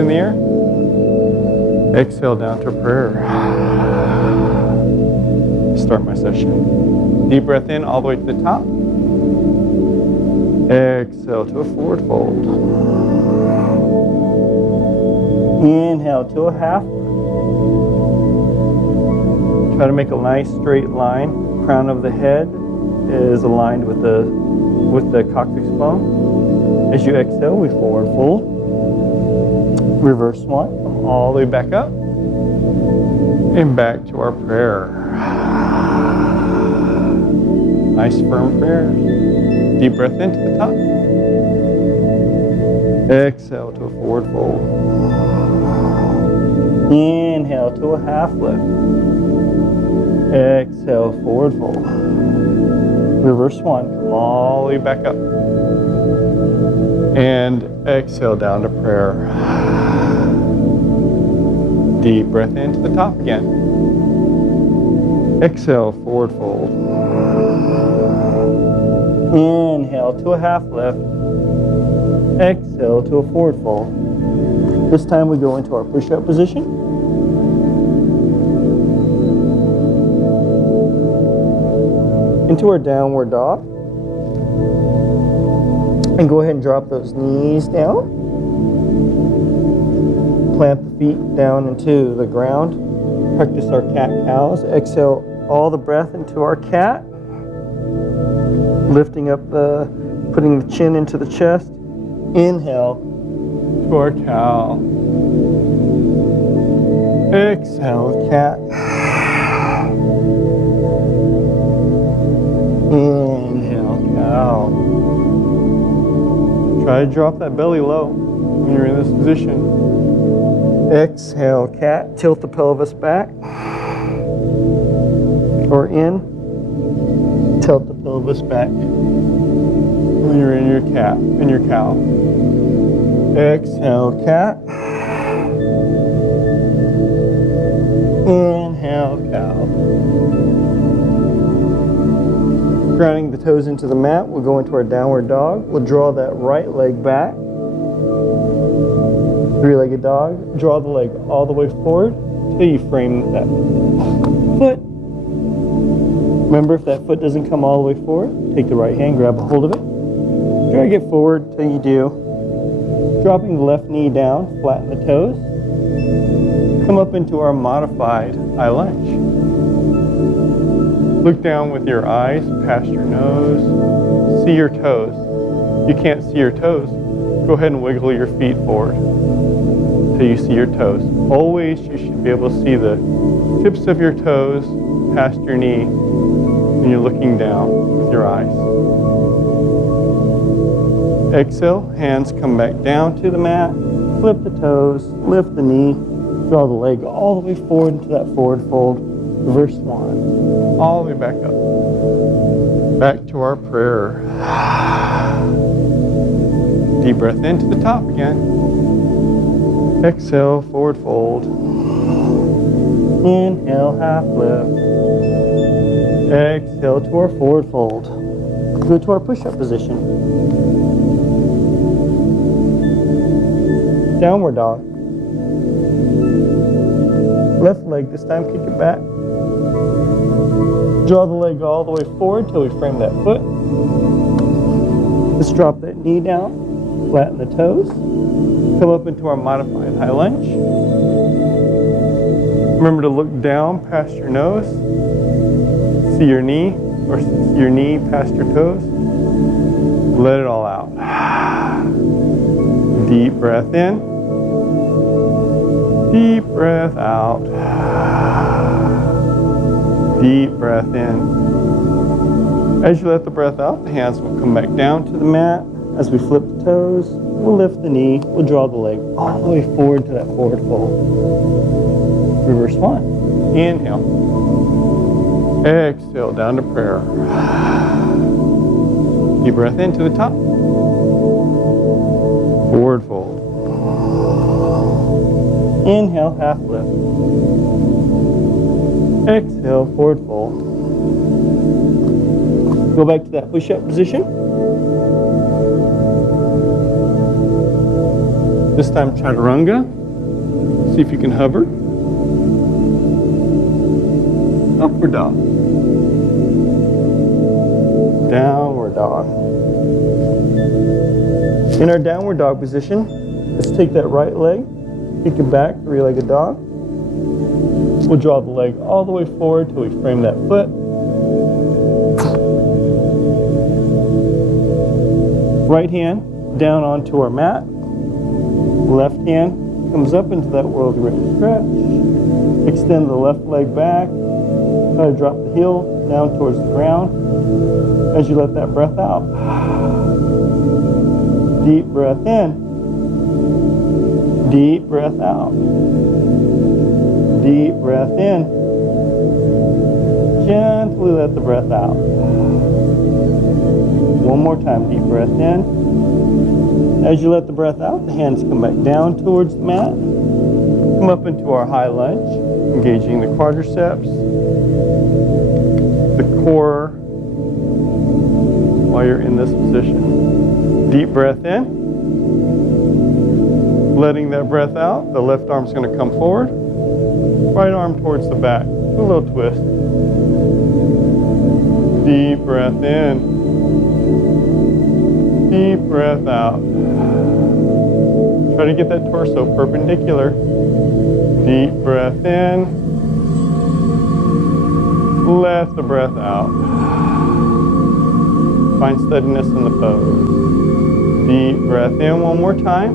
in the air. Exhale down to prayer. Start my session. Deep breath in all the way to the top. Exhale to a forward fold. Inhale to a half. Try to make a nice straight line. Crown of the head is aligned with the coccyx bone. As you exhale, we forward fold. Reverse one. Come all the way back up. And back to our prayer. Nice firm prayer. Deep breath into the top. Exhale to a forward fold. Inhale to a half lift. Exhale, forward fold. Reverse one. Come all the way back up. And exhale down to prayer. Deep breath into the top again. Exhale, forward fold. Inhale to a half lift. Exhale to a forward fold. This time we go into our push-up position. Into our downward dog. And go ahead and drop those knees down. Plant the feet down into the ground. Practice our cat-cows. Exhale all the breath into our cat. Lifting up putting the chin into the chest. Inhale to our cow. Exhale, cat. Inhale, cow. Try to drop that belly low when you're in this position. Exhale, cat. Tilt the pelvis back. Or in. Tilt the pelvis back. When you're in your cat, in your cow. Exhale, cat. Inhale, cow. Grounding the toes into the mat, we'll go into our downward dog. We'll draw that right leg back. Three-legged dog. Draw the leg all the way forward till you frame that foot. Remember, if that foot doesn't come all the way forward, take the right hand, grab a hold of it. Drag it forward till you do. Dropping the left knee down, flatten the toes. Come up into our modified high lunge. Look down with your eyes past your nose. See your toes. If you can't see your toes, go ahead and wiggle your feet forward till you see your toes. Always you should be able to see the tips of your toes past your knee when you're looking down with your eyes. Exhale, hands come back down to the mat, flip the toes, lift the knee, draw the leg all the way forward into that forward fold, reverse one, all the way back up. Back to our prayer. Deep breath into the top again. Exhale, forward fold. Inhale, half lift. Exhale to our forward fold. Go to our push-up position. Downward dog. Left leg this time, kick it back. Draw the leg all the way forward till we frame that foot. Let's drop that knee down, flatten the toes. Come up into our modified high lunge. Remember to look down past your nose. See your knee, or see your knee past your toes. Let it all out. Deep breath in. Deep breath out. Deep breath in. As you let the breath out, the hands will come back down to the mat. As we flip the toes, we'll lift the knee. We'll draw the leg all the way forward to that forward fold. Reverse one. Inhale. Exhale down to prayer. Deep breath into the top. Forward fold. Inhale, half lift. Exhale, forward fold. Go back to that push-up position. This time chaturanga. See if you can hover. Upward dog. Downward dog. In our downward dog position, let's take that right leg, kick it back, three-legged dog. We'll draw the leg all the way forward till we frame that foot. Right hand down onto our mat. Left hand comes up into that world rich stretch. Extend the left leg back. Try to drop the heel down towards the ground as you let that breath out. Deep breath in. Deep breath out. Deep breath in. Gently let the breath out. One more time, deep breath in. As you let the breath out, the hands come back down towards the mat. Come up into our high lunge, engaging the quadriceps, the core, while you're in this position. Deep breath in. Letting that breath out, the left arm's going to come forward. Right arm towards the back. Do a little twist. Deep breath in. Deep breath out. Try to get that torso perpendicular. Deep breath in. Let the breath out. Find steadiness in the pose. Deep breath in one more time.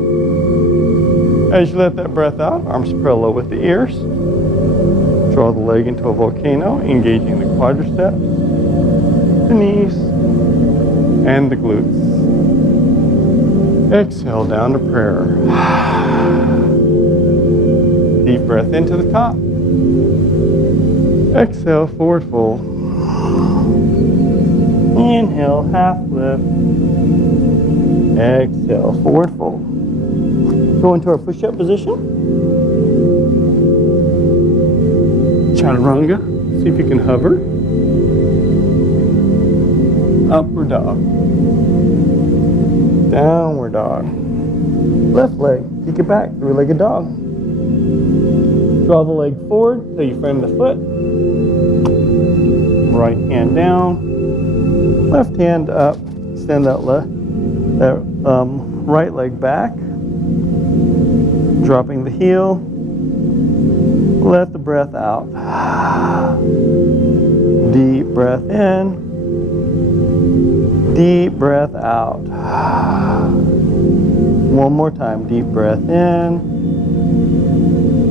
As you let that breath out, arms parallel with the ears. Draw the leg into a volcano, engaging the quadriceps, the knees, and the glutes. Exhale down to prayer. Deep breath into the top. Exhale, forward fold. Inhale, half lift. Exhale, forward fold. Go into our push-up position. Chaturanga. See if you can hover. Upward dog. Downward dog. Left leg, kick it back, three-legged dog. Draw the leg forward so you frame the foot. Right hand down. Left hand up. Extend that right leg back. Dropping the heel. Let the breath out. Deep breath in. Deep breath out. One more time, deep breath in.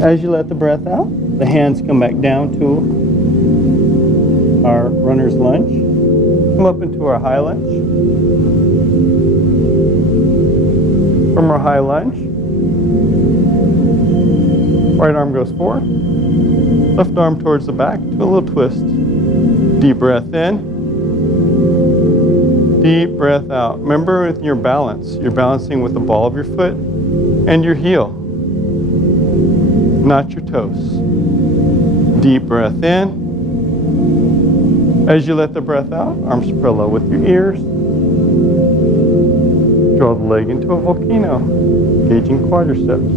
As you let the breath out, the hands come back down to our runner's lunge. Come up into our high lunge. From our high lunge, right arm goes forward. Left arm towards the back. Do a little twist. Deep breath in. Deep breath out. Remember with your balance, you're balancing with the ball of your foot and your heel, not your toes. Deep breath in. As you let the breath out, arms parallel with your ears. Draw the leg into a volcano, engaging quadriceps,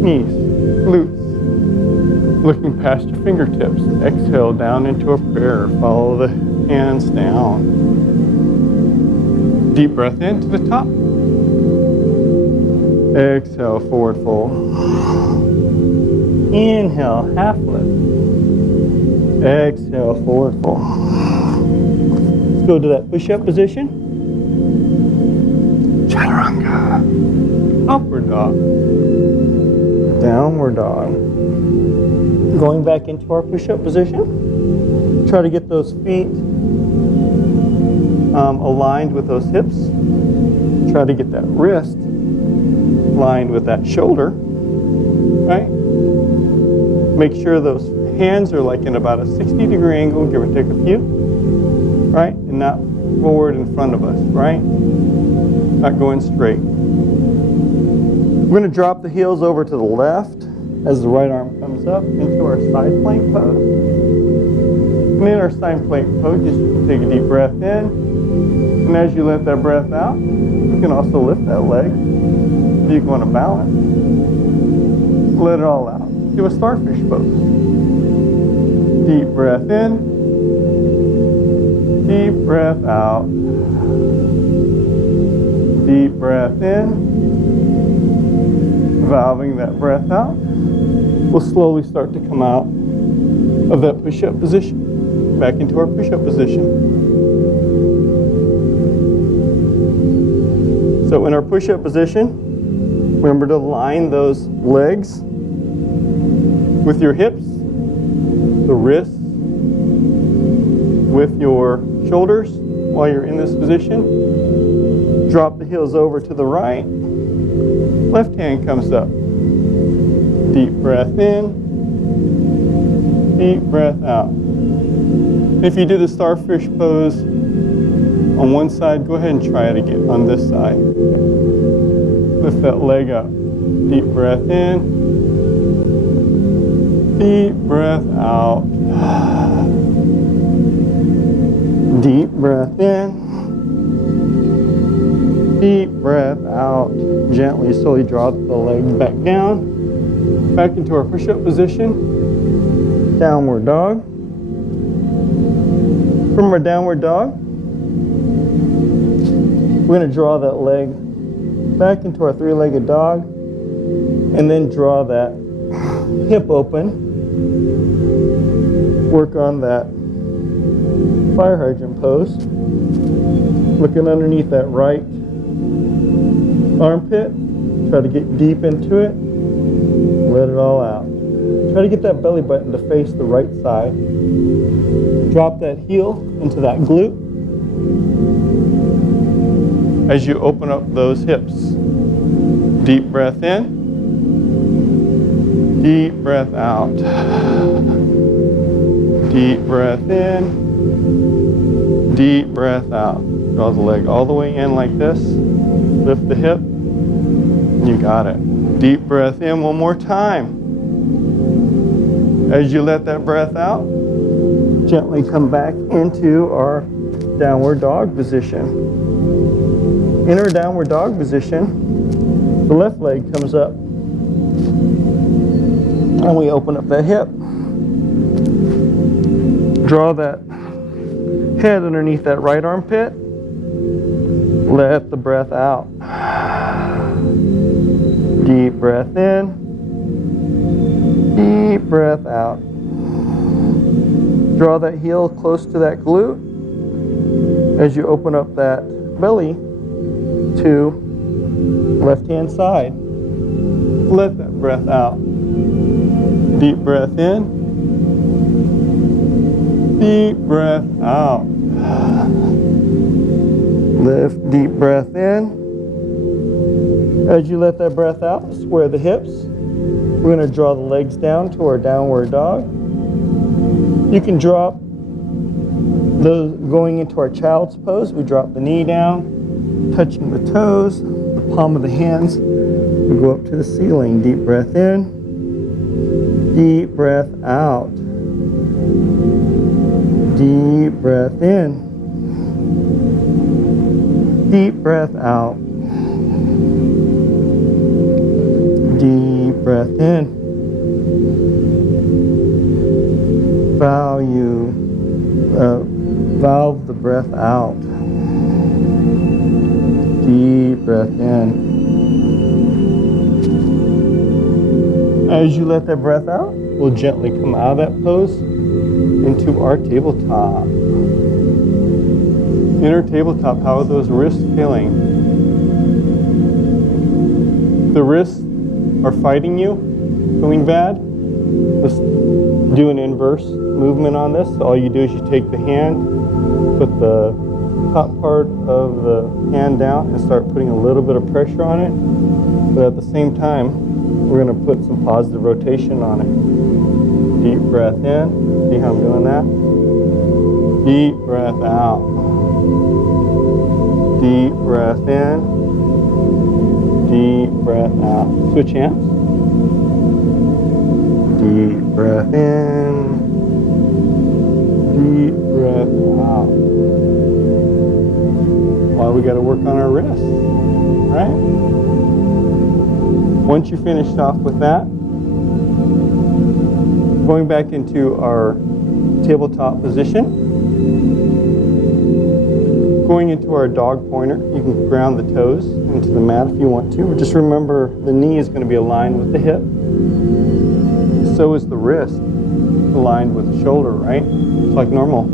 knees, glutes. Looking past your fingertips. Exhale down into a prayer. Follow the hands down. Deep breath in to the top. Exhale, forward fold. Inhale, half lift. Exhale, forward fold. Let's go to that push-up position. Chaturanga. Upward dog. Downward dog. Going back into our push-up position. Try to get those feet aligned with those hips. Try to get that wrist aligned with that shoulder. Right? Make sure those hands are like in about a 60-degree angle, give or take a few. Right? And not forward in front of us. Right? Not going straight. We're going to drop the heels over to the left as the right arm comes up into our side plank pose. And in our side plank pose, just take a deep breath in. And as you let that breath out, you can also lift that leg. So you want to balance. Let it all out. Do a starfish pose. Deep breath in. Deep breath out. Deep breath in. Valving that breath out. We'll slowly start to come out of that push-up position. Back into our push-up position. So in our push-up position, remember to line those legs with your hips, the wrists with your shoulders while you're in this position. Drop the heels over to the right. Left hand comes up. Deep breath in. Deep breath out. If you do the starfish pose on one side, go ahead and try it again on this side. Lift that leg up. Deep breath in. Deep breath out. Deep breath in. Deep breath out. Gently, slowly drop the leg back down. Back into our push-up position. Downward dog. From our downward dog, we're going to draw that leg back into our three-legged dog and then draw that hip open. Work on that fire hydrant pose. Looking underneath that right armpit. Try to get deep into it. Let it all out. Try to get that belly button to face the right side. Drop that heel into that glute. As you open up those hips. Deep breath in. Deep breath out. Deep breath in. Deep breath out. Draw the leg all the way in like this. Lift the hip. You got it. Deep breath in one more time. As you let that breath out, gently come back into our downward dog position. In our downward dog position, the left leg comes up and we open up that hip. Draw that head underneath that right armpit. Let the breath out. Deep breath in. Deep breath out. Draw that heel close to that glute as you open up that belly to left hand side. Let that breath out. Deep breath in. Deep breath out. Lift, deep breath in. As you let that breath out, square the hips. We're going to draw the legs down to our downward dog. You can drop those going into our child's pose. We drop the knee down, touching the toes, the palm of the hands. We go up to the ceiling. Deep breath in. Deep breath out. Deep breath in. Deep breath out. Deep breath in. Valve the breath out. Deep breath in. As you let that breath out, we'll gently come out of that pose into our tabletop. In our tabletop, how are those wrists feeling? If the wrists are fighting you, feeling bad, let's do an inverse movement on this. All you do is you take the hand, put the top part of the hand down and start putting a little bit of pressure on it. But at the same time, we're going to put some positive rotation on it. Deep breath in. See how I'm doing that? Deep breath out. Deep breath in. Deep breath out. Switch hands. Deep breath in. Deep breath out. Well, we got to work on our wrists, right? Once you finished off with that, going back into our tabletop position, going into our dog pointer, you can ground the toes into the mat if you want to. Just remember the knee is going to be aligned with the hip. So is the wrist aligned with the shoulder, right? It's like normal.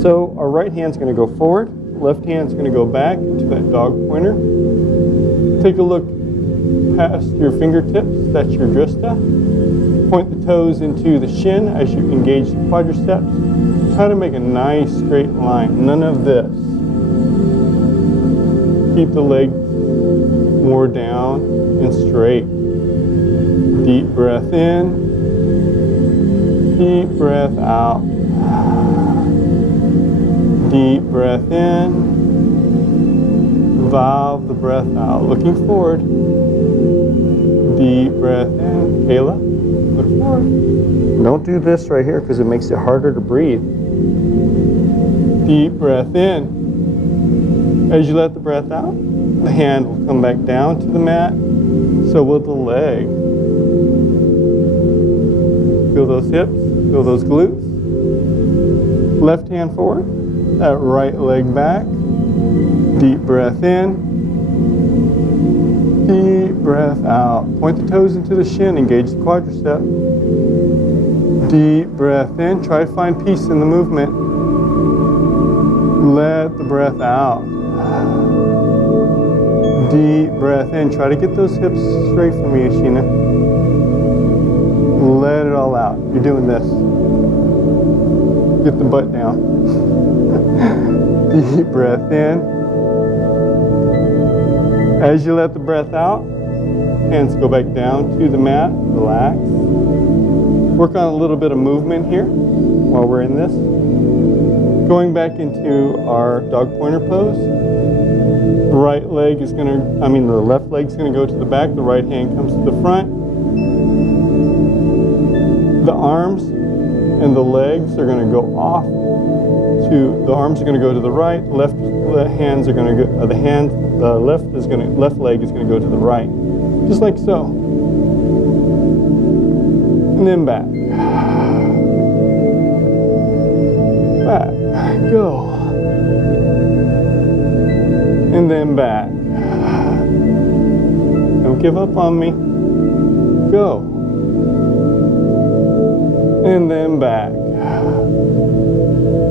So our right hand's going to go forward, left hand's going to go back into that dog pointer. Take a look past your fingertips, that's your drista. Point the toes into the shin as you engage the quadriceps. Try to make a nice straight line, none of this. Keep the leg more down and straight. Deep breath in, deep breath out. Deep breath in, valve the breath out, looking forward. Deep breath in, Kayla, look forward. Don't do this right here because it makes it harder to breathe. Deep breath in. As you let the breath out, the hand will come back down to the mat. So will the leg. Feel those hips, feel those glutes. Left hand forward, that right leg back. Deep breath in. Deep breath out. Point the toes into the shin, engage the quadricep. Deep breath in. Try to find peace in the movement. Let the breath out. Deep breath in. Try to get those hips straight for me, Ashina. Let it all out. You're doing this. Get the butt down. Deep breath in. As you let the breath out, hands go back down to the mat. Relax. Work on a little bit of movement here while we're in this. Going back into our dog pointer pose. The right leg is the left leg's gonna go to the back, the right hand comes to the front. The arms and the legs are gonna go off the arms are gonna go to the right, left hands are gonna go, left leg is gonna go to the right. Just like so. And then back. Back. Go. And then back. Don't give up on me. Go. And then back.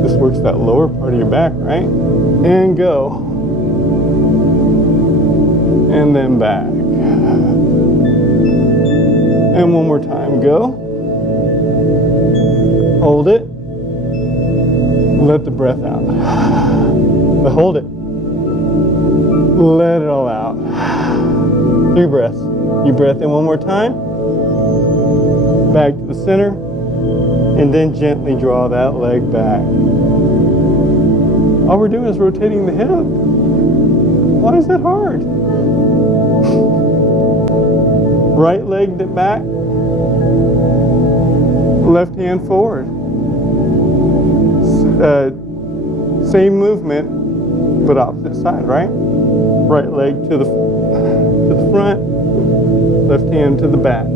This works that lower part of your back, right? And go. And then back. And one more time, go. Hold it. Let the breath out. But hold it. Let it all out. 3 breaths. You breath in one more time. Back to the center. And then gently draw that leg back. All we're doing is rotating the hip. Why is that hard? Right leg back. Left hand forward. Same movement, but opposite side, right? Right leg to the front, left hand to the back.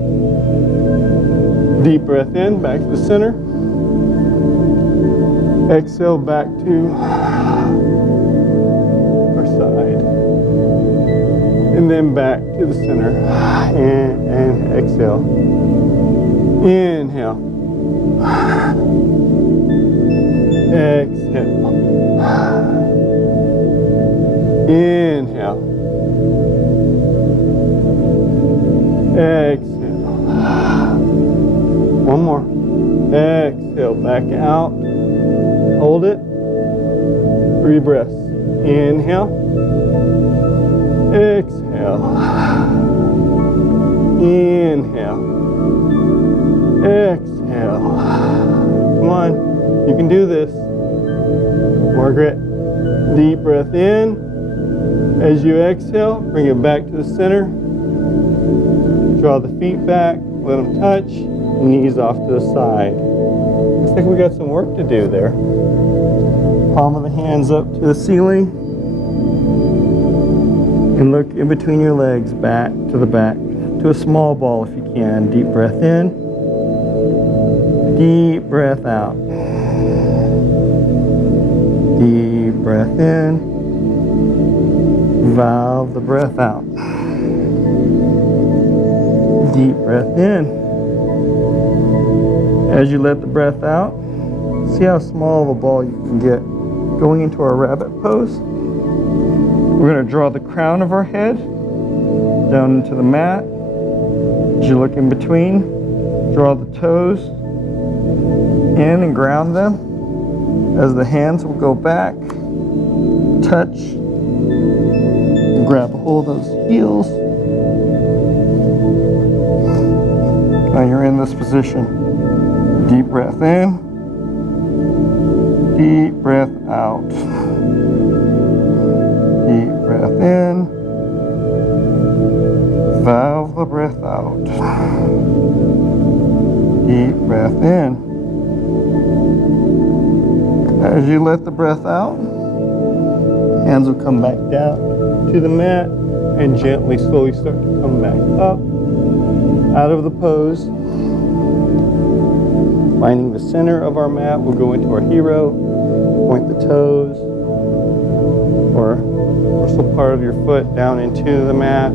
Deep breath in, back to the center. Exhale back to our side. And then back to the center. And exhale. Inhale. Exhale. Inhale. Exhale. One more. Exhale, back out. Hold it. 3 breaths. Inhale. Exhale. Inhale. Exhale. Come on. You can do this. Margaret. Deep breath in. As you exhale, bring it back to the center. Draw the feet back. Let them touch. Knees off to the side. Looks like we got some work to do there. Palm of the hands up to the ceiling. And look in between your legs, back to the back. to a small ball if you can. Deep breath in. Deep breath out. Deep breath in. Valve the breath out. Deep breath in. As you let the breath out, see how small of a ball you can get. Going into our rabbit pose, we're going to draw the crown of our head down into the mat. As you look in between, draw the toes in and ground them. As the hands will go back, touch, and grab a hold of those heels. Now you're in this position. Deep breath in, deep breath out. Deep breath in, valve the breath out. Deep breath in. As you let the breath out, hands will come back down to the mat and gently, slowly start to come back up out of the pose. Finding the center of our mat, we'll go into our hero, point the toes or dorsal part of your foot down into the mat.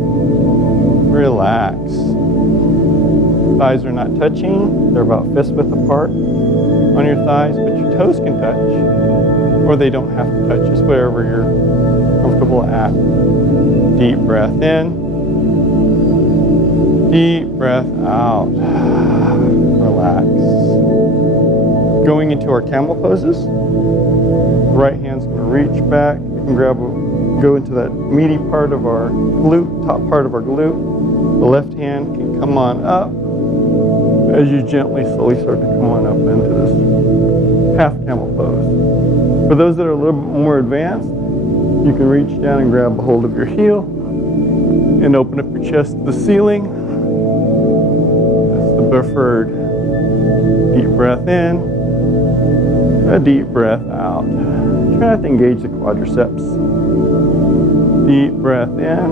Relax. Thighs are not touching, they're about fist width apart on your thighs, but your toes can touch, or they don't have to touch, just wherever you're comfortable at. Deep breath in, deep breath out. Relax. Going into our camel poses, the right hand's going to reach back. You can go into that meaty part of our glute, top part of our glute. The left hand can come on up as you gently, slowly start to come on up into this half camel pose. For those that are a little bit more advanced, you can reach down and grab a hold of your heel and open up your chest to the ceiling. That's the preferred. Deep breath in, a deep breath out. Try not to engage the quadriceps. Deep breath in,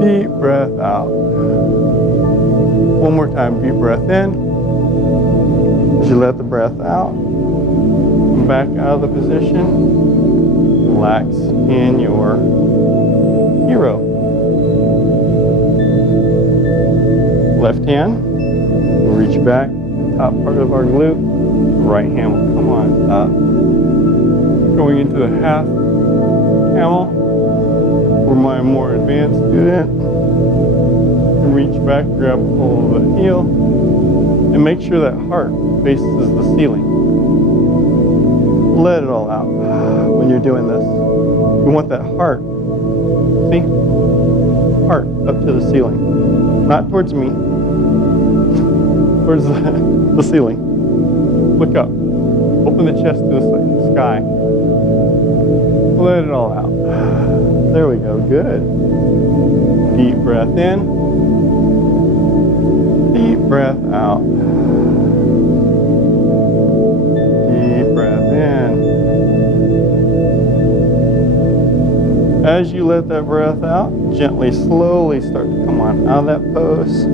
deep breath out. One more time, deep breath in. As you let the breath out, come back out of the position. Relax in your hero. Left hand, we'll reach back, top part of our glute. Right hand will come on up. Going into the half camel. For my more advanced student, reach back, grab a hold of the heel, and make sure that heart faces the ceiling. Let it all out when you're doing this. We want that heart, see? Heart up to the ceiling. Not towards me, towards the ceiling. Look up. Open the chest to the sky. Let it all out. There we go. Good. Deep breath in. Deep breath out. Deep breath in. As you let that breath out, gently, slowly start to come on out of that pose.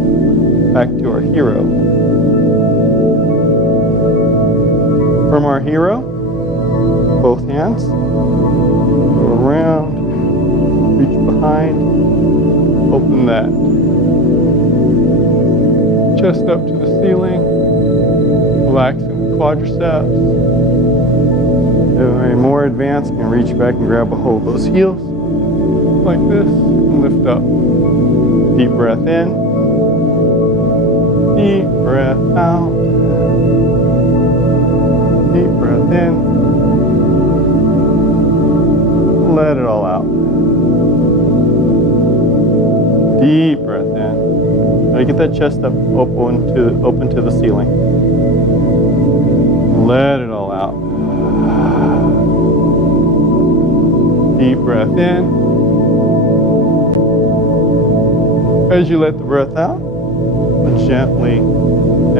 Back to our hero. From our hero, both hands, go around, reach behind, open that chest up to the ceiling, relaxing the quadriceps. If you're more advanced, you can reach back and grab a hold of those heels, like this, and lift up. Deep breath in, deep breath out. Deep breath in. Let it all out. Deep breath in. Now get that chest up open to the ceiling. Let it all out. Deep breath in. As you let the breath out, gently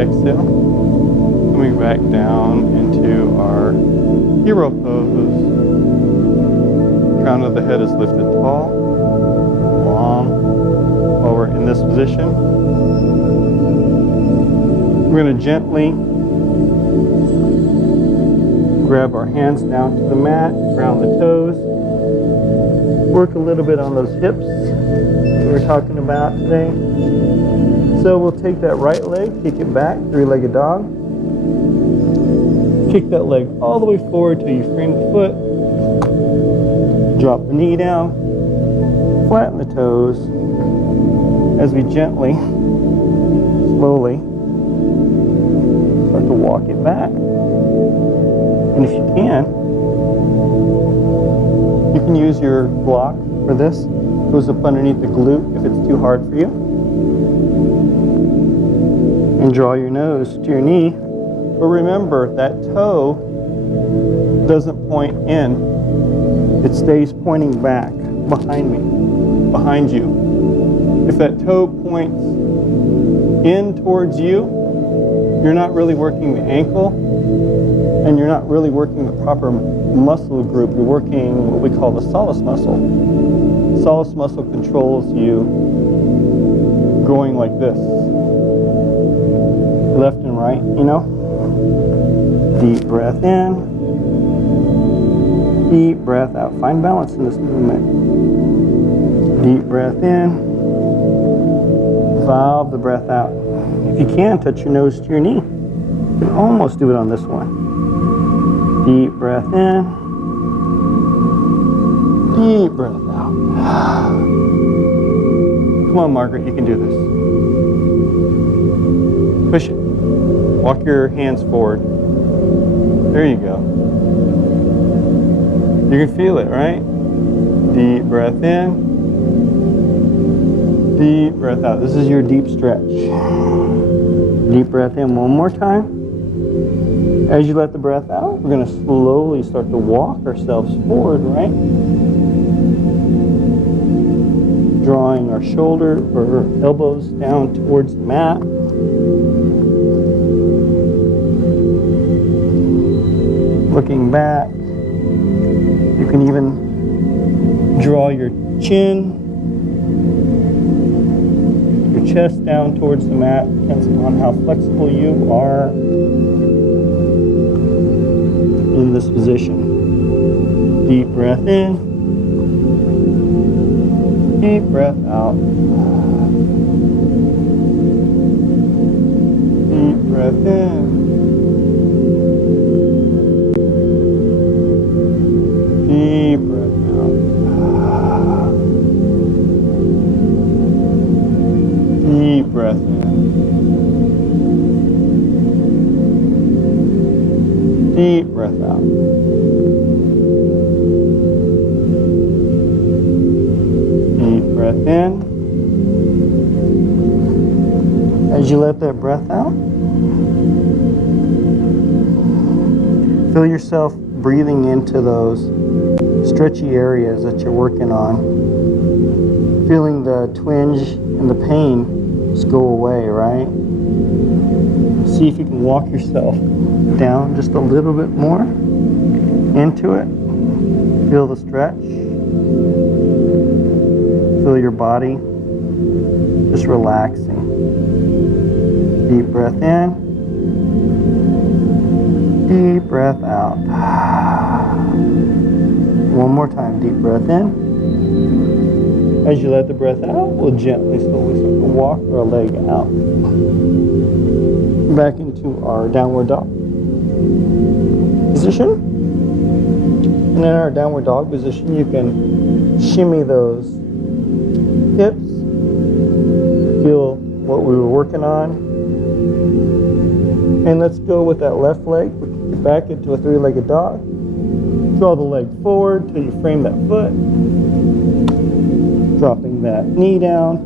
exhale. Coming back down into our hero pose. Crown of the head is lifted tall, long, while we're in this position. We're going to gently grab our hands down to the mat, ground the toes, work a little bit on those hips that we're talking about today. So we'll take that right leg, kick it back, three-legged dog. Kick that leg all the way forward till you frame the foot. Drop the knee down, flatten the toes as we gently, slowly start to walk it back. And if you can use your block for this. It goes up underneath the glute if it's too hard for you. And draw your nose to your knee. But remember, that toe doesn't point in. It stays pointing back behind me, behind you. If that toe points in towards you, you're not really working the ankle, and you're not really working the proper muscle group. You're working what we call the soleus muscle. Soleus muscle controls you going like this, left and right, you know? Deep breath in, deep breath out. Find balance in this movement. Deep breath in, valve the breath out. If you can, touch your nose to your knee. You can almost do it on this one. Deep breath in, deep breath out. Come on, Margaret, you can do this. Push it. Walk your hands forward. There you go. You can feel it, right? Deep breath in, deep breath out. This is your deep stretch. Deep breath in one more time. As you let the breath out, we're going to slowly start to walk ourselves forward, right? Drawing our shoulder or elbows down towards the mat. Looking back. You can even draw your chin, your chest down towards the mat. Depends on how flexible you are in this position. Deep breath in, deep breath out. Deep breath in. Deep breath out. Deep breath in. Deep breath out. Deep breath in. As you let that breath out, feel yourself breathing into those stretchy areas that you're working on. Feeling the twinge and the pain just go away, right? See if you can walk yourself down just a little bit more into it. Feel the stretch. Feel your body just relaxing. Deep breath in. Deep breath out. One more time, deep breath in. As you let the breath out, we'll gently, slowly start to walk our leg out. Back into our downward dog position. And in our downward dog position, you can shimmy those hips. Feel what we were working on. And let's go with that left leg. We'll kick it back into a three-legged dog. Draw the leg forward till you frame that foot. Dropping that knee down,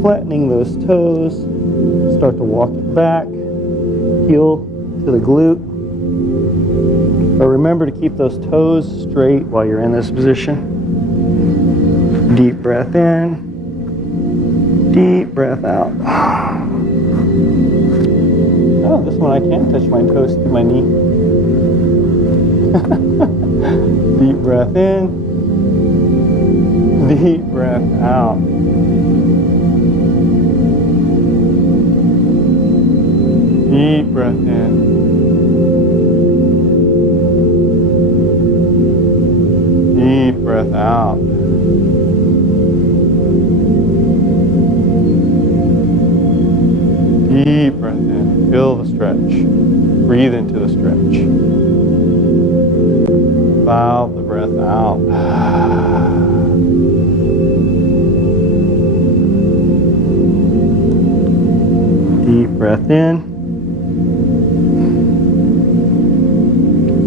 flattening those toes. Start to walk it back. Heel to the glute. But remember to keep those toes straight while you're in this position. Deep breath in. Deep breath out. Oh, this one I can touch my toes to my knee. Deep breath in, deep breath out. breath in. Deep breath out. Deep breath in. Feel the stretch. Breathe into the stretch. Valve the breath out. Deep breath in.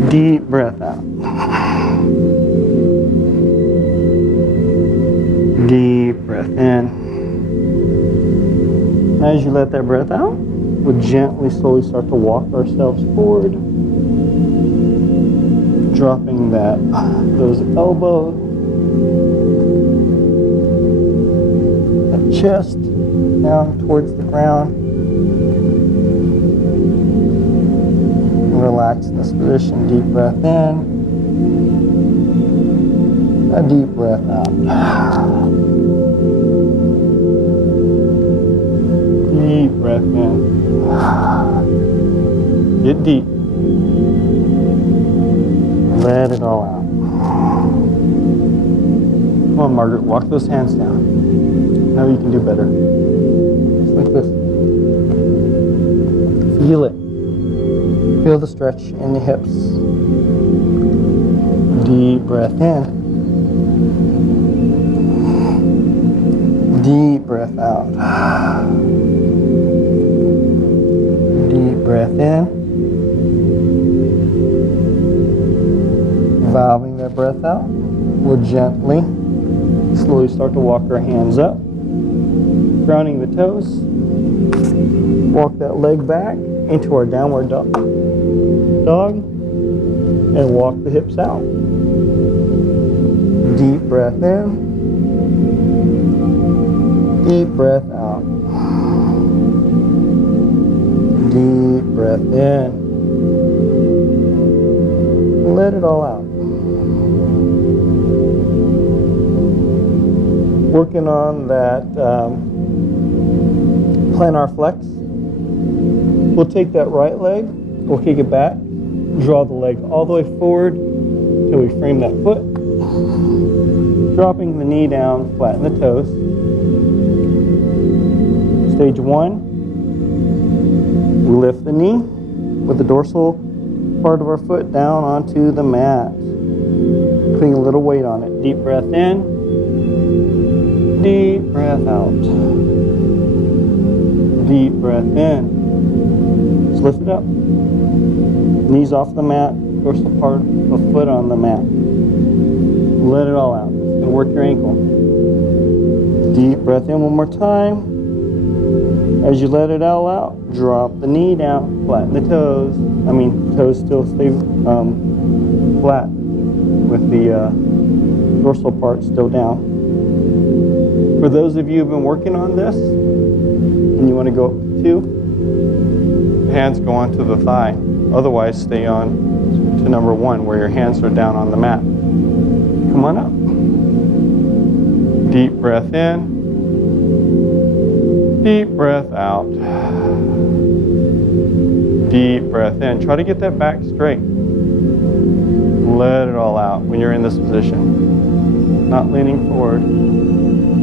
Deep breath out. Deep breath in. As you let that breath out, we'll gently, slowly start to walk ourselves forward. Dropping those elbows, that chest down towards the ground. Relax in this position. Deep breath in. A deep breath out. Deep breath in. Get deep. Let it all out. Come on, Margaret, walk those hands down. Now you can do better. Just like this. Feel it. Feel the stretch in the hips. Deep breath in. Deep breath out. Deep breath in. Valving that breath out. We'll gently, slowly start to walk our hands up. Grounding the toes. Walk that leg back into our downward dog. And walk the hips out. Deep breath in. Deep breath out. Deep breath in. Let it all out. Working on that plantar flex. We'll take that right leg, we'll kick it back, draw the leg all the way forward till we frame that foot. Dropping the knee down, flatten the toes. Stage one, we lift the knee with the dorsal part of our foot down onto the mat. Putting a little weight on it. Deep breath in. Deep breath out. Deep breath in. Just lift it up. Knees off the mat, dorsal part of foot on the mat. Let it all out. It's going to work your ankle. Deep breath in one more time. As you let it all out, drop the knee down, flatten the toes. Toes still stay flat with the dorsal part still down. For those of you who've been working on this, and you want to go up to 2, hands go onto the thigh. Otherwise, stay on to number 1, where your hands are down on the mat. Come on up. Deep breath in. Deep breath out. Deep breath in. Try to get that back straight. Let it all out when you're in this position. Not leaning forward.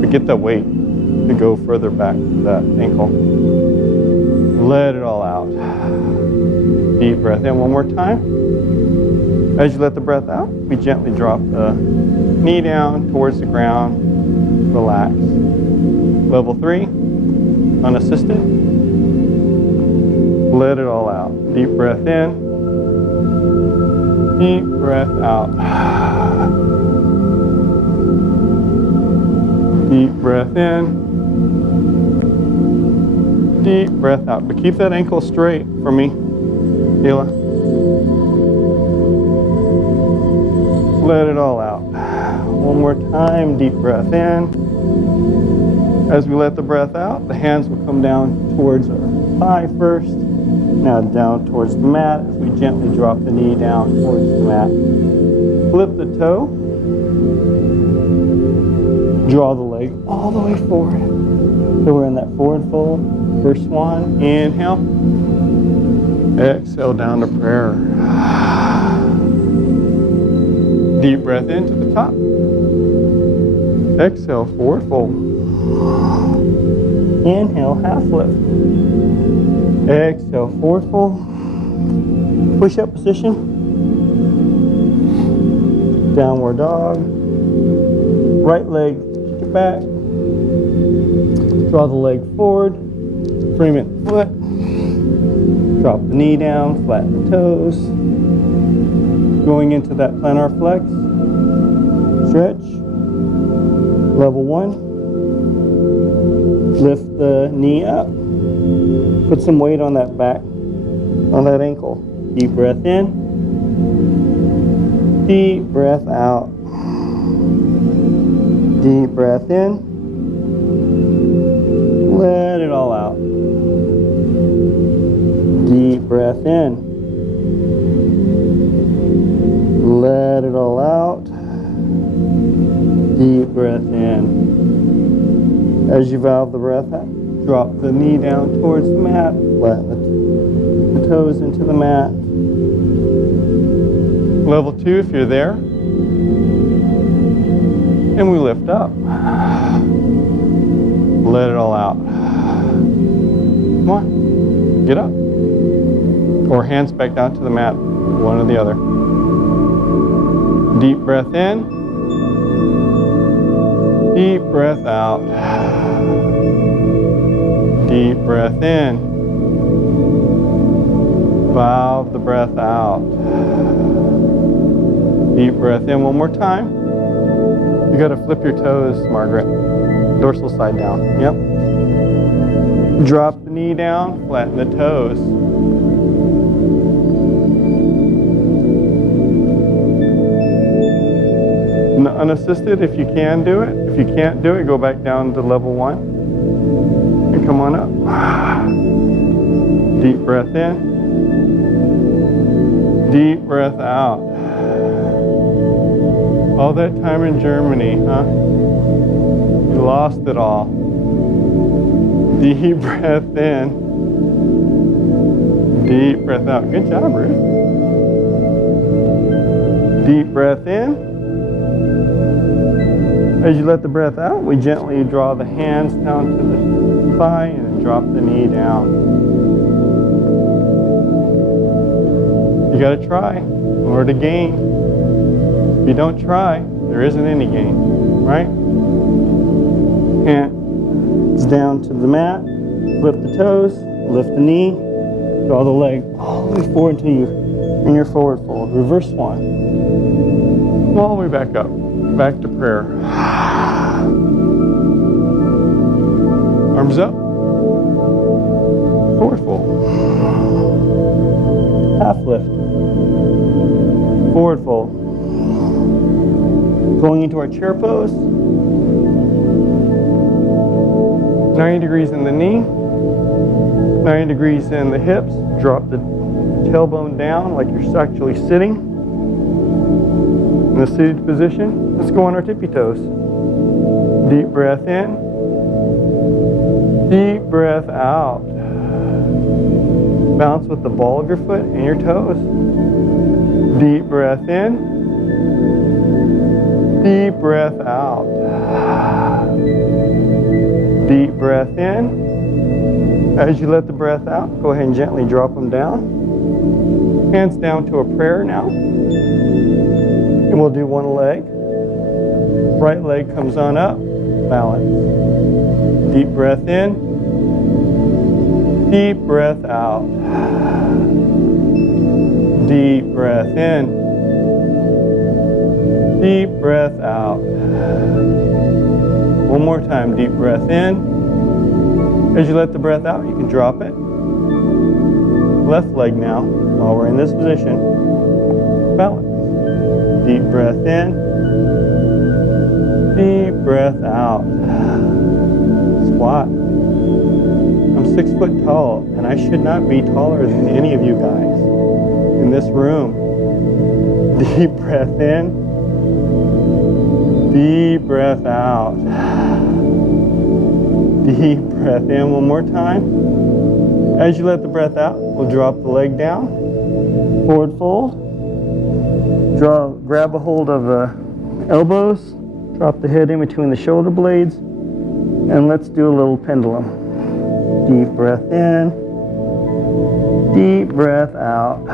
But get that weight to go further back to that ankle. Let it all out. Deep breath in one more time. As you let the breath out, we gently drop the knee down towards the ground. Relax. Level 3, unassisted. Let it all out. Deep breath in. Deep breath out. Deep breath in. Deep breath out. But keep that ankle straight for me, Hila. Let it all out. One more time. Deep breath in. As we let the breath out, the hands will come down towards our thigh first. Now down towards the mat as we gently drop the knee down towards the mat. Flip the toe. Draw the leg all the way forward. So we're in that forward fold. First one, inhale. Exhale down to prayer. Deep breath into the top. Exhale, forward fold. Inhale, half lift. Exhale, forward fold. Push-up position. Downward dog. Right leg to back. Draw the leg forward. Frame it foot. Drop the knee down, flatten the toes. Going into that plantar flex. Stretch. Level 1. Lift the knee up. Put some weight on that back, on that ankle. Deep breath in. Deep breath out. Deep breath in. Let it all out. Deep breath in. Let it all out. Deep breath in. As you valve the breath out, drop the knee down towards the mat. Flatten the toes into the mat. Level 2 if you're there. And we lift up. Let it all out. Come on. Get up. Or hands back down to the mat. One or the other. Deep breath in. Deep breath out. Deep breath in. Valve the breath out. Deep breath in one more time. You got to flip your toes, Margaret. Dorsal side down. Yep. Drop the knee down, flatten the toes. Unassisted if you can do it. If you can't do it, go back down to level 1 and come on up. Deep breath in. Deep breath out. All that time in Germany, huh? You lost it all. Deep breath in. Deep breath out. Good job, Ruth. Deep breath in. As you let the breath out, we gently draw the hands down to the thigh and drop the knee down. You got to try in order to gain. If you don't try, there isn't any gain, right? Hands down to the mat, lift the toes, lift the knee, draw the leg all the way forward until you're in your forward fold. Reverse swan. All the way back up, back to prayer. Arms up. Forward fold. Half lift. Forward fold. Going into our chair pose. 90 degrees in the knee. 90 degrees in the hips. Drop the tailbone down like you're actually sitting. In the seated position. Let's go on our tippy toes. Deep breath in. Deep breath out. Bounce with the ball of your foot and your toes. Deep breath in. Deep breath out. Deep breath in. As you let the breath out, go ahead and gently drop them down. Hands down to a prayer now. And we'll do one leg. Right leg comes on up. Balance. Deep breath in. Deep breath out. Deep breath in. Deep breath out. One more time. Deep breath in. As you let the breath out, you can drop it. Left leg now, while we're in this position. Balance. Deep breath in. Deep breath out. Squat. I'm 6 foot tall, and I should not be taller than any of you guys in this room. Deep breath in. Deep breath out. Deep breath in one more time. As you let the breath out, we'll drop the leg down, forward fold, grab a hold of the elbows, drop the head in between the shoulder blades, and let's do a little pendulum. Deep breath in, deep breath out.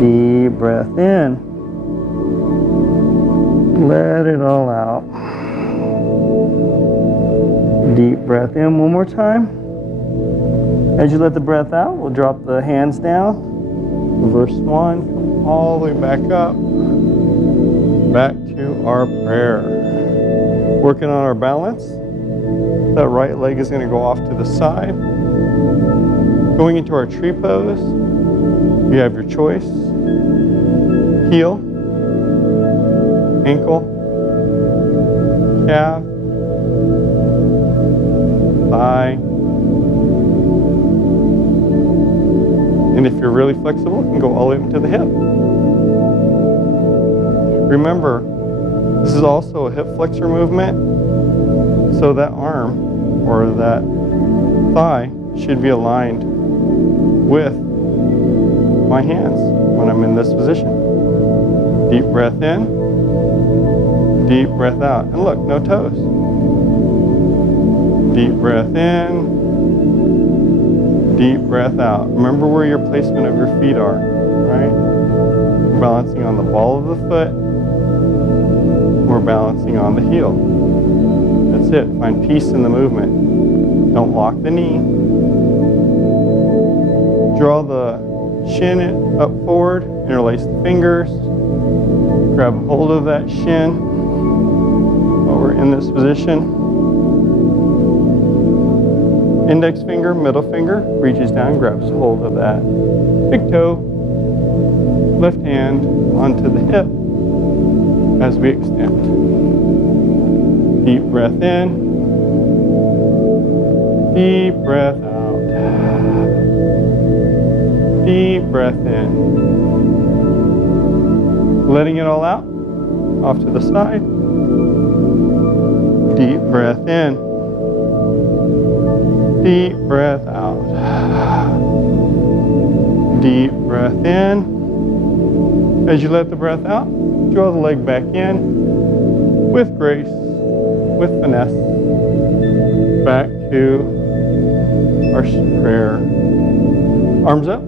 Deep breath in, let it all out. Deep breath in one more time. As you let the breath out, we'll drop the hands down. Reverse swan, come all the way back up. Back to our prayer. Working on our balance. That right leg is going to go off to the side. Going into our tree pose. You have your choice. Heel, ankle, calf, thigh. And if you're really flexible, you can go all the way up to the hip. Remember, this is also a hip flexor movement, so that arm or that thigh should be aligned with my hands when I'm in this position. Deep breath in, deep breath out. And look, no toes. Deep breath in, deep breath out. Remember where your placement of your feet are, right? We're balancing on the ball of the foot. We're balancing on the heel. That's it. Find peace in the movement. Don't lock the knee. Draw the shin up forward, interlace the fingers. Grab a hold of that shin while we're in this position. Index finger, middle finger, reaches down, grabs hold of that big toe. Left hand onto the hip as we extend. Deep breath in, deep breath out. Deep breath in. Letting it all out, off to the side. Deep breath in. Deep breath out. Deep breath in. As you let the breath out, draw the leg back in with grace, with finesse. Back to our prayer. Arms up.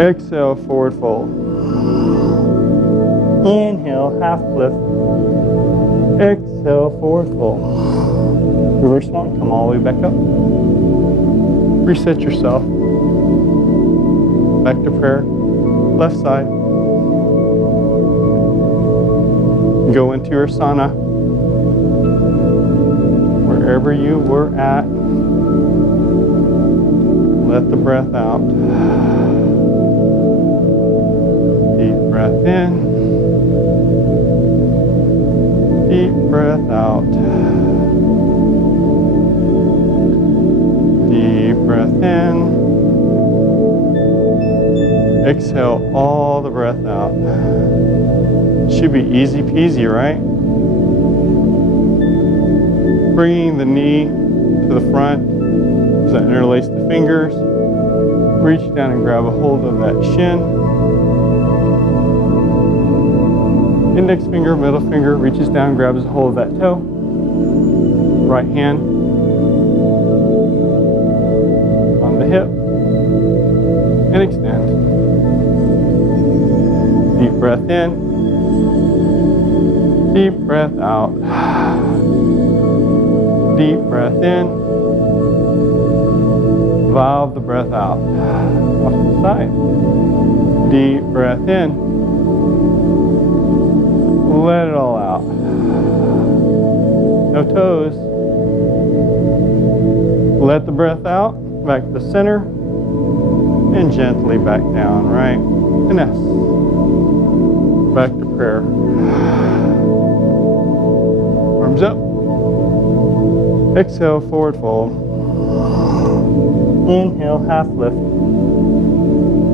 Exhale, forward fold. Inhale, half lift. Exhale, forward fold. Reverse one, come all the way back up. Reset yourself. Back to prayer. Left side. Go into your sauna. Wherever you were at, let the breath out. Deep breath in. Deep breath out. Deep breath in. Exhale all the breath out. Should be easy peasy, right? Bringing the knee to the front. As I interlace the fingers. Reach down and grab a hold of that shin. Index finger, middle finger reaches down, grabs a hold of that toe. Right hand on the hip. And extend. Deep breath in. Deep breath out. Deep breath in. Valve the breath out. Off to the side. Deep breath in. Let it all out. No toes. Let the breath out. Back to the center. And gently back down, right? Finesse. Back to prayer. Arms up. Exhale, forward fold. Inhale, half lift.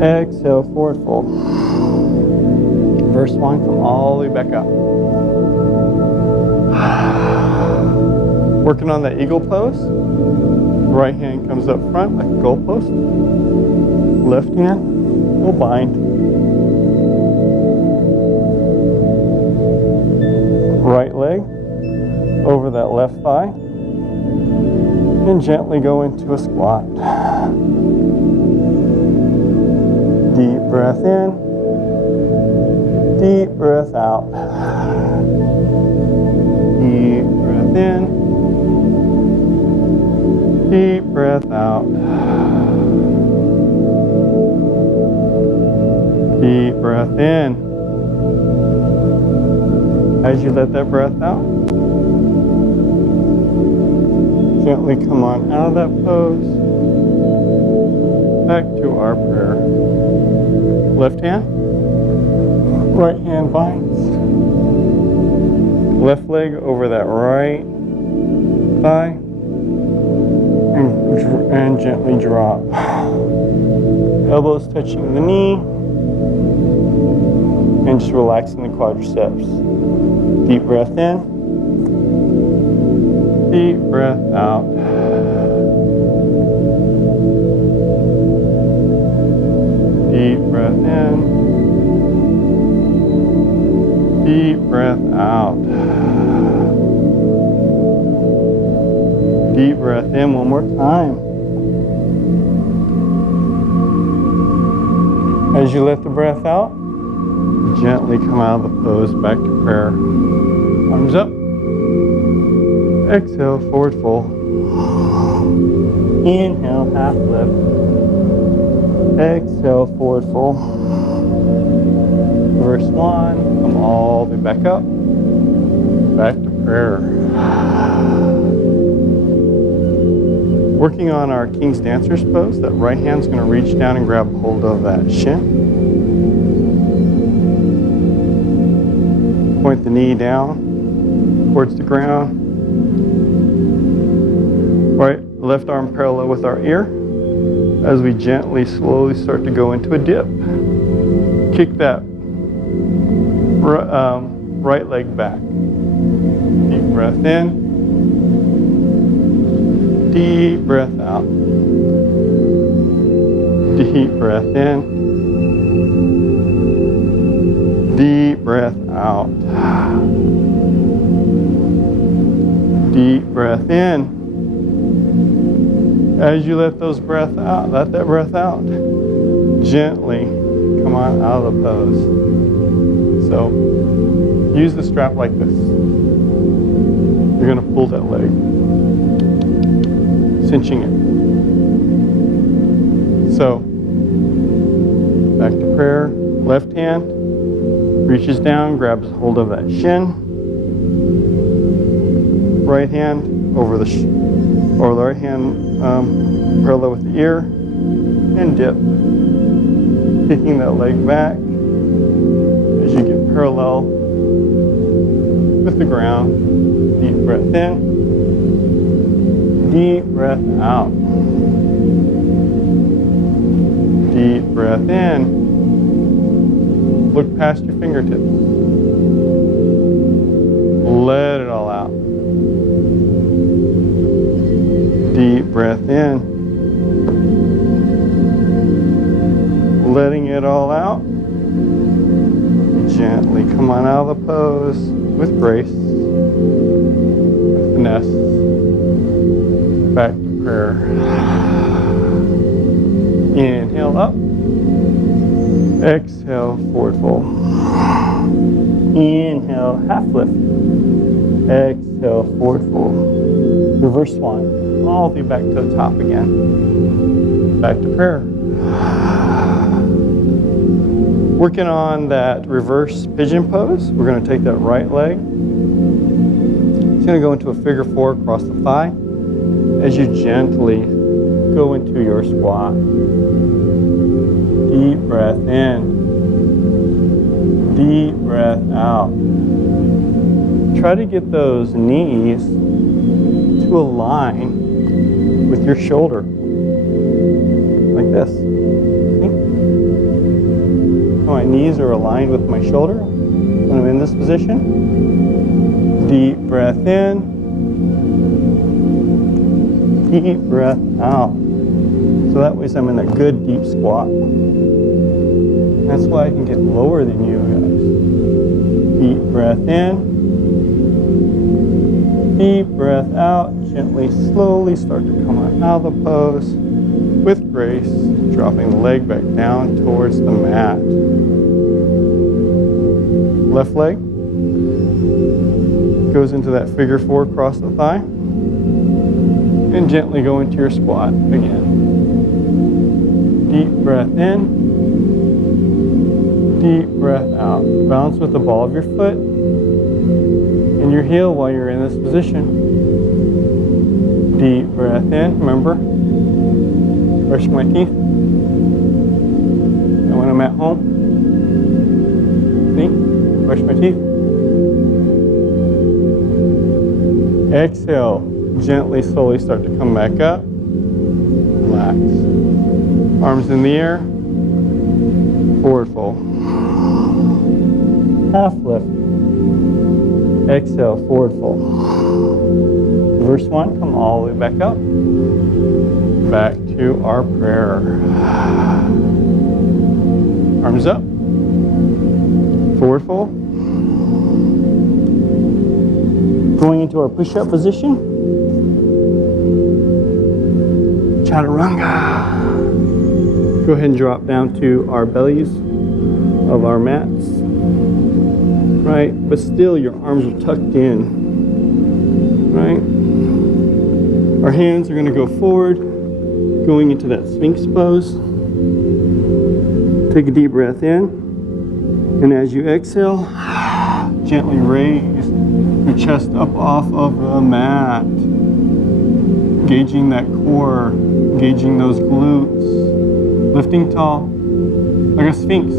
Exhale, forward fold. Reverse one, come all the way back up. Working on that eagle pose. Right hand comes up front like a goalpost. Left hand will bind. Right leg over that left thigh. And gently go into a squat. Deep breath in. Deep breath out. Deep breath in. Deep breath out. Deep breath in. As you let that breath out, gently come on out of that pose. Back to our prayer. Left hand. Right hand binds. Left leg over that right thigh. And gently drop. Elbows touching the knee. And just relaxing the quadriceps. Deep breath in. Deep breath out. Deep breath in. Deep breath out. Deep breath in one more time. As you let the breath out, gently come out of the pose back to prayer. Arms up. Exhale, forward fold. Inhale, half lift. Exhale, forward fold. Reverse swan. Come all the way back up. Back to prayer. Working on our King's Dancer's pose. That right hand's going to reach down and grab hold of that shin. Point the knee down towards the ground. Right, left arm parallel with our ear. As we gently, slowly start to go into a dip. Kick that right leg back. Deep breath in. Deep breath out. Deep breath in. Deep breath out. Deep breath in. As you let that breath out, gently come on out of the pose. So use the strap like this. You're going to pull that leg, cinching it. So back to prayer. Left hand reaches down, grabs hold of that shin. Right hand over the right hand parallel with the ear, and dip. Kicking that leg back as you get parallel with the ground. Deep breath in. Deep breath out. Deep breath in. Look past your fingertips. Let it all out. Deep breath in. Letting it all out. Gently come on out of the pose with grace, with finesse. Back to prayer. Inhale up. Exhale, forward fold. Inhale, half lift. Exhale, forward fold. Reverse swan. All the way back to the top again. Back to prayer. Working on that reverse pigeon pose. We're going to take that right leg. It's going to go into a figure four across the thigh as you gently go into your squat. Deep breath in. Deep breath out. Try to get those knees to align with your shoulder. Like this. See? My knees are aligned with my shoulder when I'm in this position. Deep breath in. Deep breath out. So that way I'm in a good deep squat. That's why I can get lower than you guys. Deep breath in. Deep breath out. Gently, slowly start to come out of the pose with grace, dropping the leg back down towards the mat. Left leg goes into that figure four across the thigh. And gently go into your squat again. Deep breath in. Deep breath out. Balance with the ball of your foot and your heel while you're in this position. Deep breath in. Remember, brush my teeth. And when I'm at home, see, brush my teeth. Exhale. Gently, slowly start to come back up. Relax. Arms in the air. Forward fold. Half lift. Exhale, forward fold. Reverse one, come all the way back up. Back to our prayer. Arms up. Forward fold. Going into our push-up position. Chaturanga. Go ahead and drop down to our bellies of our mats. Right? But still your arms are tucked in. Right? Our hands are going to go forward, going into that Sphinx pose. Take a deep breath in. And as you exhale, gently raise your chest up off of the mat. Engaging that core, engaging those glutes, lifting tall, like a sphinx,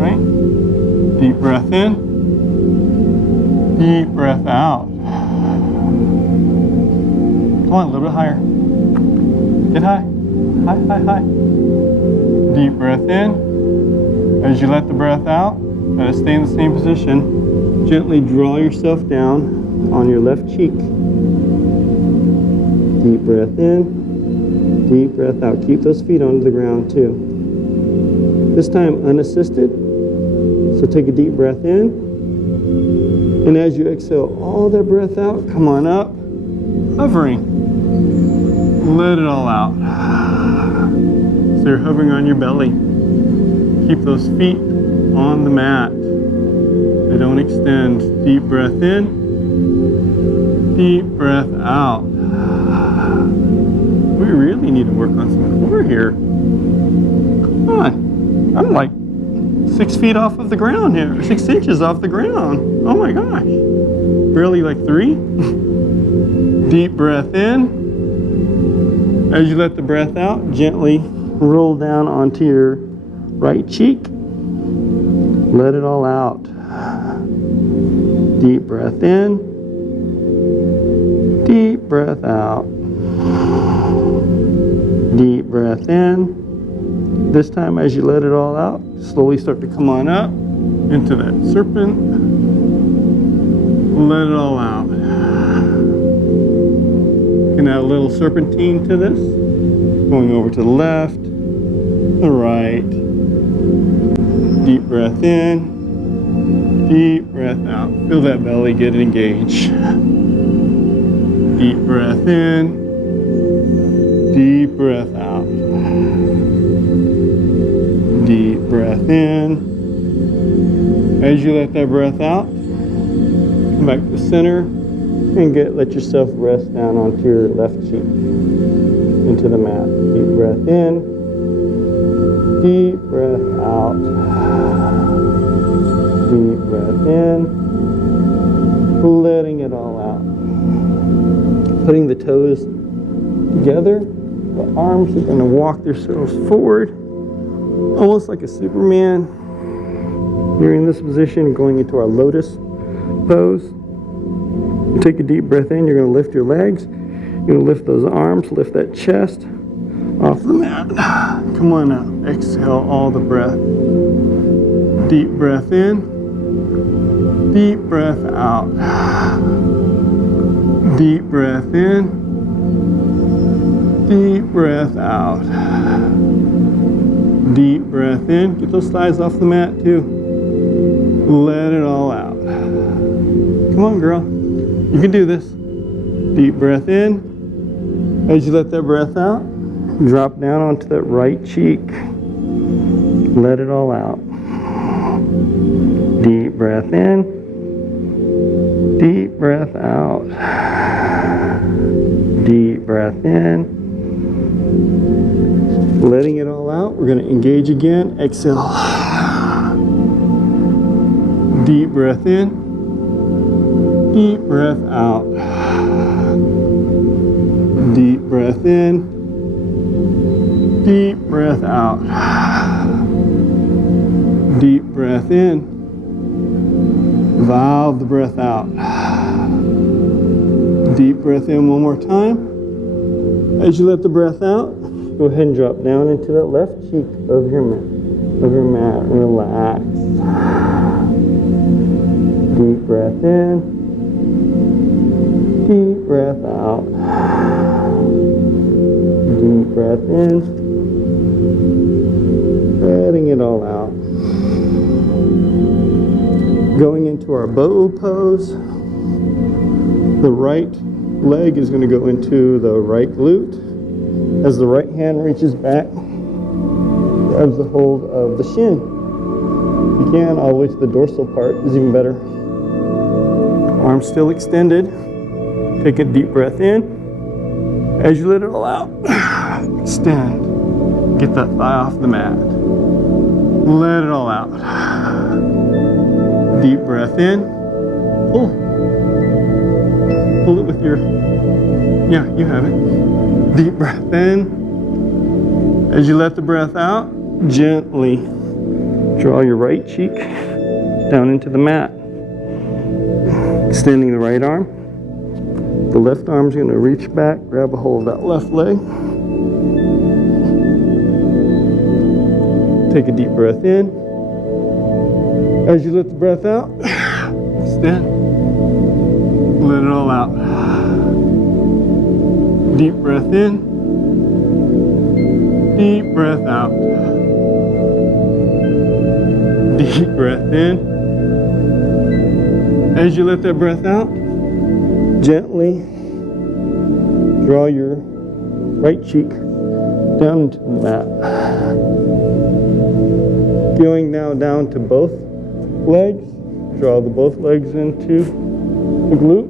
right? Deep breath in, deep breath out. Come on, a little bit higher. Get high, high, high, high. Deep breath in. As you let the breath out, let it stay in the same position. Gently draw yourself down on your left cheek. Deep breath in, deep breath out. Keep those feet onto the ground too. This time unassisted. So take a deep breath in. And as you exhale all that breath out, come on up. Hovering. Let it all out. So you're hovering on your belly. Keep those feet on the mat. They don't extend. Deep breath in. Deep breath out. We really need to work on some core here. Come on. I'm like 6 feet off of the ground here. 6 inches off the ground. Oh my gosh. Barely like 3. Deep breath in. As you let the breath out, gently roll down onto your right cheek. Let it all out. Deep breath in. Deep breath out. Deep breath in. This time as you let it all out, slowly start to come on up into that serpent. Let it all out. You can add a little serpentine to this. Going over to the left, the right. Deep breath in. Deep breath out. Feel that belly get engaged. Deep breath in. Deep breath out. Deep breath in. As you let that breath out, come back to the center and let yourself rest down onto your left cheek into the mat. Deep breath in. Deep breath out. Deep breath in. Letting it all out. Putting the toes together. The arms are going to walk themselves forward, almost like a Superman. You're in this position, going into our lotus pose. You take a deep breath in. You're going to lift your legs. You're going to lift those arms, lift that chest off the mat. Come on out. Exhale all the breath. Deep breath in. Deep breath out. Deep breath in. Deep breath out. Deep breath in. Get those thighs off the mat too. Let it all out. Come on, girl. You can do this. Deep breath in. As you let that breath out, drop down onto that right cheek. Let it all out. Deep breath in. Deep breath out. Deep breath in. Letting it all out. We're going to engage again. Exhale. Deep breath in. Deep breath out. Deep breath in. Deep breath out. Deep breath in. Valve the breath out. Deep breath in one more time. As you let the breath out, go ahead and drop down into that left cheek of your mat. Relax. Deep breath in. Deep breath out. Deep breath in. Letting it all out. Going into our bow pose. The right leg is going to go into the right glute. As the right hand reaches back, grabs the hold of the shin. If you can, all the way to the dorsal part is even better. Arms still extended. Take a deep breath in. As you let it all out, extend. Get that thigh off the mat. Let it all out. Deep breath in. Pull. Pull it with your, yeah, you have it. Deep breath in. As you let the breath out, gently draw your right cheek down into the mat. Extending the right arm. The left arm's going to reach back, grab a hold of that left leg. Take a deep breath in. As you let the breath out, extend. Let it all out. Deep breath in. Deep breath out. Deep breath in. As you let that breath out, gently draw your right cheek down into the mat. Going now down to both legs. Draw both legs into the glute.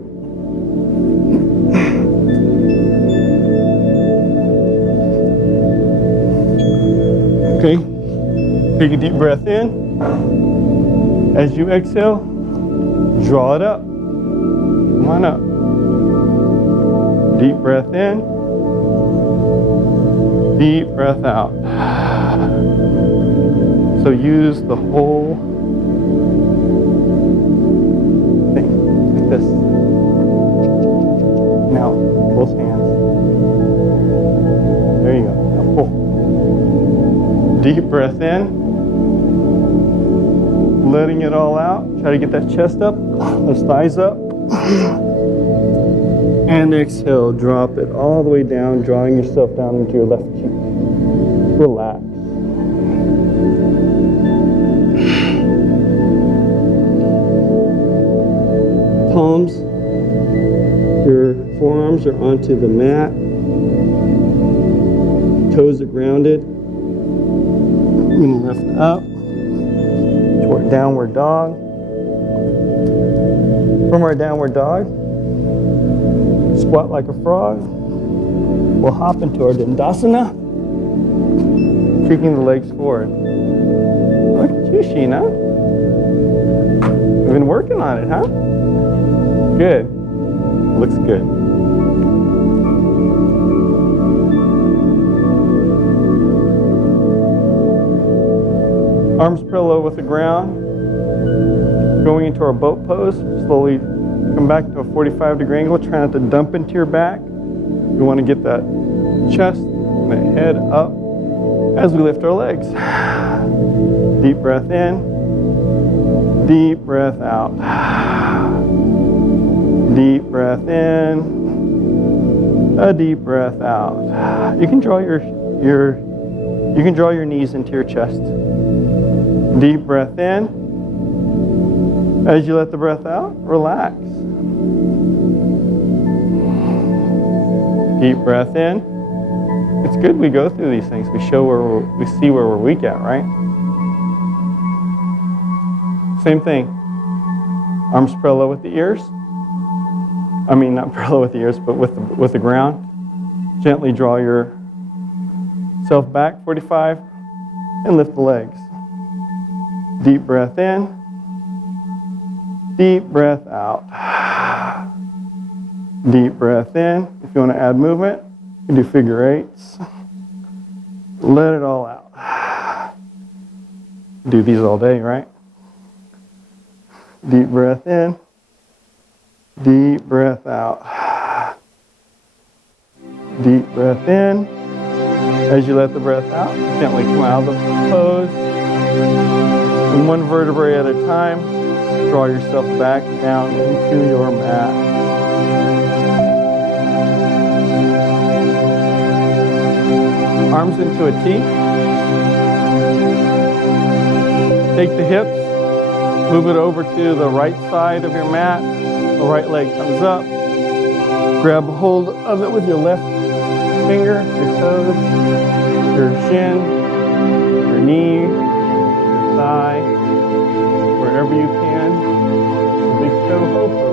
Okay, take a deep breath in. As you exhale, draw it up. Come on up. Deep breath in. Deep breath out. So use the whole thing like this. Now, both hands. There you go. Now pull. Deep breath in. Letting it all out. Try to get that chest up, those thighs up. And exhale, drop it all the way down, drawing yourself down into your left cheek. Relax. Palms, your forearms are onto the mat. Toes are grounded. We're going to lift up toward downward dog. From our downward dog, squat like a frog. We'll hop into our Dandasana, kicking the legs forward. Look at you, Sheena. You've been working on it, huh? Good. Looks good. Arms parallel with the ground. Going into our boat pose. Slowly come back to a 45-degree angle. Try not to dump into your back. We want to get that chest and the head up as we lift our legs. Deep breath in. Deep breath out. Deep breath in. A deep breath out. You can draw your knees into your chest. Deep breath in. As you let the breath out, relax. Deep breath in. It's good we go through these things. We see where we're weak at, right? Same thing. Arms parallel with the ears. I mean, not parallel with the ears, but with the ground. Gently draw yourself back 45 and lift the legs. Deep breath in. Deep breath out. Deep breath in. If you want to add movement, you can do figure eights. Let it all out. Do these all day, right? Deep breath in. Deep breath out. Deep breath in. As you let the breath out, gently come out of the pose. And one vertebrae at a time, draw yourself back down into your mat. Arms into a T. Take the hips, move it over to the right side of your mat. The right leg comes up. Grab a hold of it with your left finger, your toes, your shin, your knee, your thigh, wherever you can. Big toe hopo.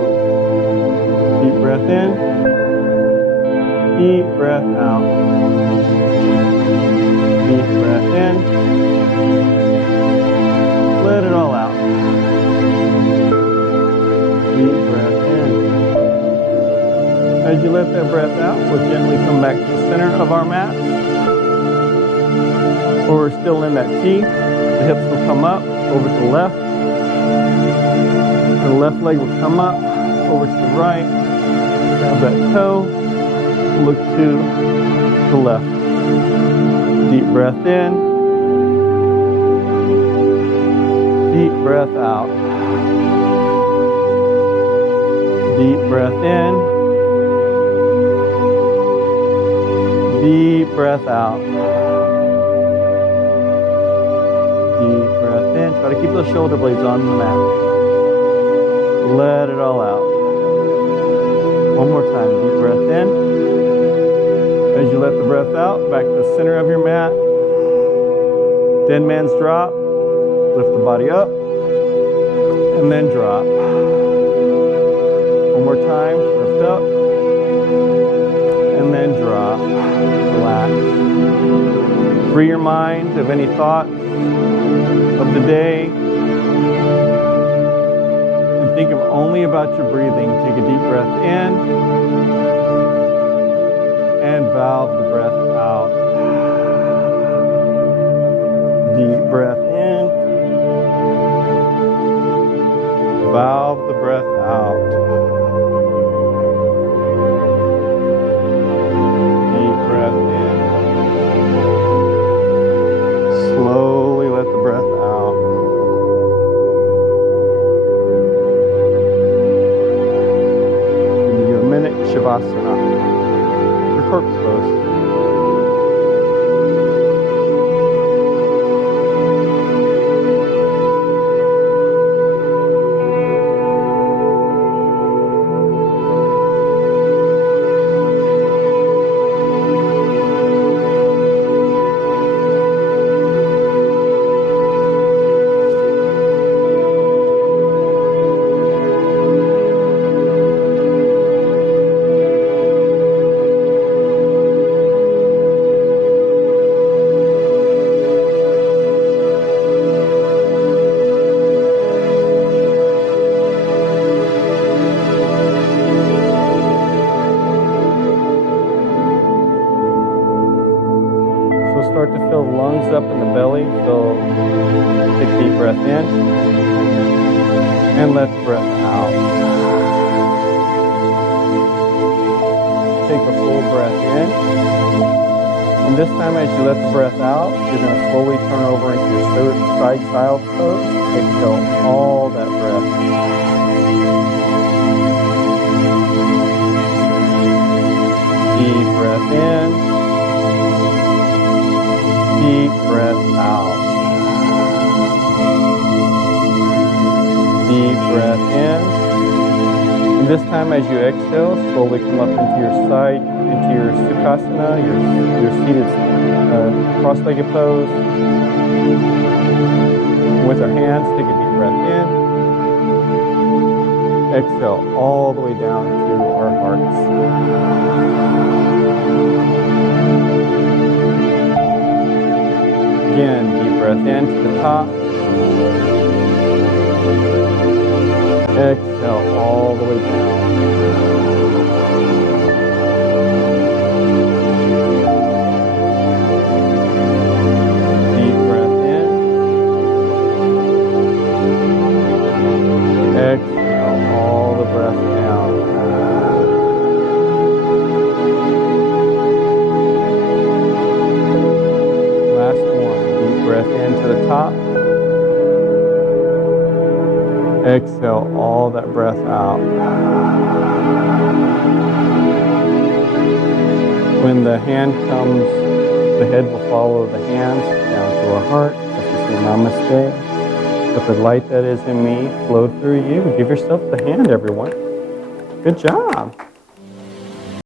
Deep breath in. Deep breath out. Deep breath in. Let it all out. Deep breath in. As you let that breath out, we'll gently come back to the center of our mat. Or we're still in that T. The hips will come up over to the left. The left leg will come up over to the right. Grab that toe. Look to the left. Deep breath in. Deep breath out. Deep breath in. Deep breath out. Deep breath in. Try to keep those shoulder blades on the mat. Let it all out. One more time. Deep breath in. As you let the breath out, back to the center of your mat. Dead man's drop. Lift the body up. And then drop. One more time. Lift up. And then drop. Relax. Free your mind of any thoughts of the day. And think of only about your breathing. Take a deep breath in. And valve the breath out. Deep breath in. Valve the breath out. Deep breath in. Slowly let the breath out. Give you a minute, Shavasana. Your corpse pose. Start to fill the lungs up in the belly. So take a deep breath in and let the breath out. Take a full breath in. And this time as you let the breath out, you're going to slowly turn over into your side child pose. Exhale all that breath. Deep breath in. Deep breath out. Deep breath in. And this time as you exhale, slowly come up into your side, into your Sukhasana, your seated cross-legged pose. With our hands, take a deep breath in. Exhale all the way down to our hearts. Again, deep breath in to the top. Exhale all the way down. Deep breath in. Exhale all the breath down. Last one. Deep breath in to the top. Exhale all that breath out. When the hand comes, the head will follow the hands down to our heart. As we say namaste. Let the light that is in me flow through you. Give yourself the hand, everyone. Good job.